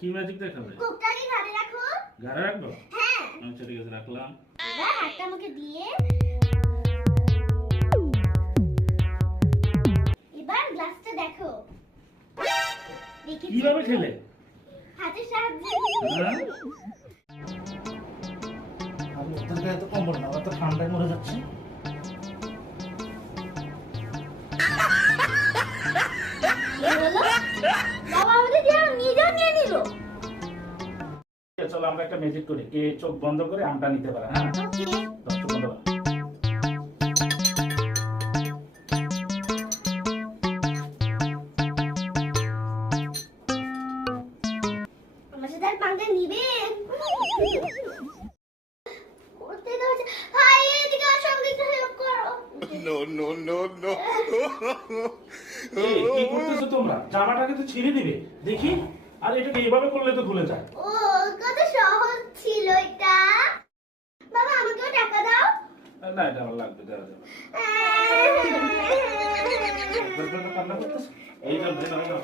কি ম্যাজিক দেখাবে? কোকটাকে ঘাড়ে রাখো। ঘাড়ে রাখবো? হ্যাঁ। আচ্ছা ঠিক আছে, রাখলাম। এবার হাতটা আমাকে দিয়ে এবার গ্লাসটা দেখো। দেখি কিভাবে খেলে? হাতের সাহায্যে। হ্যাঁ? আমি ওদের গায়ে তো কম্বল না, ওরা তো ঠান্ডায় মরে যাচ্ছে। কি হলো? বাবা আমাদের দিয়ে নিজেও নিয়ে নিল। চলো আমরা একটা ম্যাজিক করি, কে চোখ বন্ধ করে আমটা নিতে পারে। হ্যাঁ, চোখ বন্ধ করো। আমার সাথে আর পাঙ্গা নিবে? করতে দাও। হাই এদিকে আসো, আমাকে একটু হেল্প করো। No. এই, কি করতেছো তোমরা? জামাটাকে তো ছিঁড়ে দিবে দেখি। আর এটাকে এইভাবে করলে তো খুলে যায়। ও কত সহজ ছিল এটা। বাবা আমাকেও টাকা দাও। না, এটা আমার লাগবে, দেওয়া যাবে। কান্না করতেছো? এই যে টাকা দাও।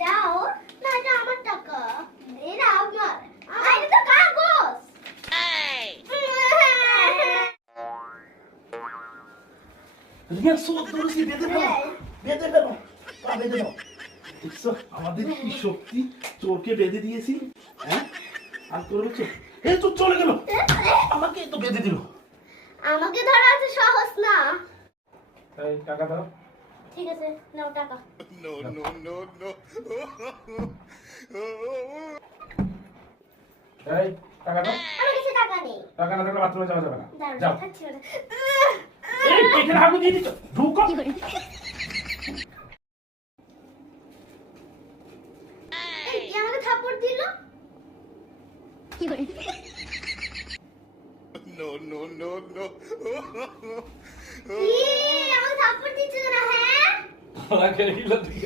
দাও না, এটা আমার টাকা। এটা আমার। এটা তো কাগজ। রিয়া সোদ ধরেছি, বেঁধে ফেলো, বেঁধে ফেলো, পা বেঁধে দাও। দেখছো আমাদের কি শক্তি, চোরকে বেঁধে দিয়েছি। হ্যাঁ, আর করবে চোর। এই তো চলে গেল, আমাকে তো বেঁধে দিল। আমাকে ধরা এত সহজ না। তাই টাকা দাও। ঠিক আছে, নাও টাকা। No. এই টাকা দাও। আমার কাছে টাকা নেই। টাকা না থাকলে বাথরুমে যাওয়া যাবে না। দাঁড়াও, যাও। দেখাচ্ছি ওটা। এই এখানে হাগু দিয়ে দিচ্ছ, ঢুকো। এই, কে আমাকে থাপ্পড় দিল? No. আমাকে থাপ্পড় দিচ্ছে না, হ্যাঁ? তোরা খেয়ে গেল তুই।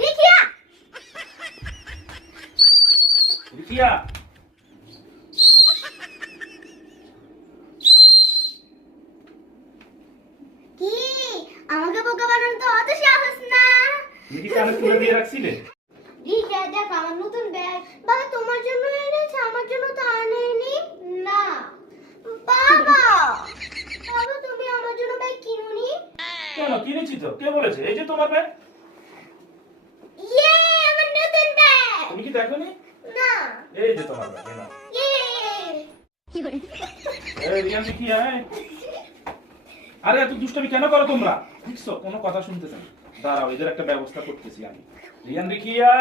রিকিয়া! রিকিয়া, কি? আমাকে বোকা বানানো তো অত সহজ না। তুমি কি কানে তুলে দিয়ে রাখছিলে? রিকিয়া দেখো আমার নতুন ব্যাগ। বাবা তোমার জন্য এনেছে, আমার জন্য তো আনেনি। না বাবা, বাবা তুমি আমার জন্য ব্যাগ কিনুনি? কেন, কিনেছি তো। কে বলেছে? এই যে তোমার ব্যাগ। ইয়ে আমার নতুন ব্যাগ। তুমি কি দেখোনি? না এই যে তোমার ব্যাগ, এই নাও। ইয়ে এই রিয়ান রিকিয়া, এই। আরে এত দুষ্টামি কেন করো তোমরা? দেখছো কোনো কথা শুনতেছে না। দাঁড়াও, এদের একটা ব্যবস্থা করতেছি আমি। রিয়ান রিকিয়া,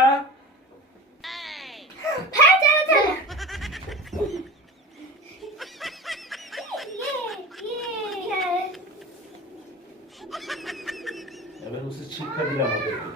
হ্যাঁ চলো চলো। এবার উচিত শিক্ষা দিলাম ওদেরকে।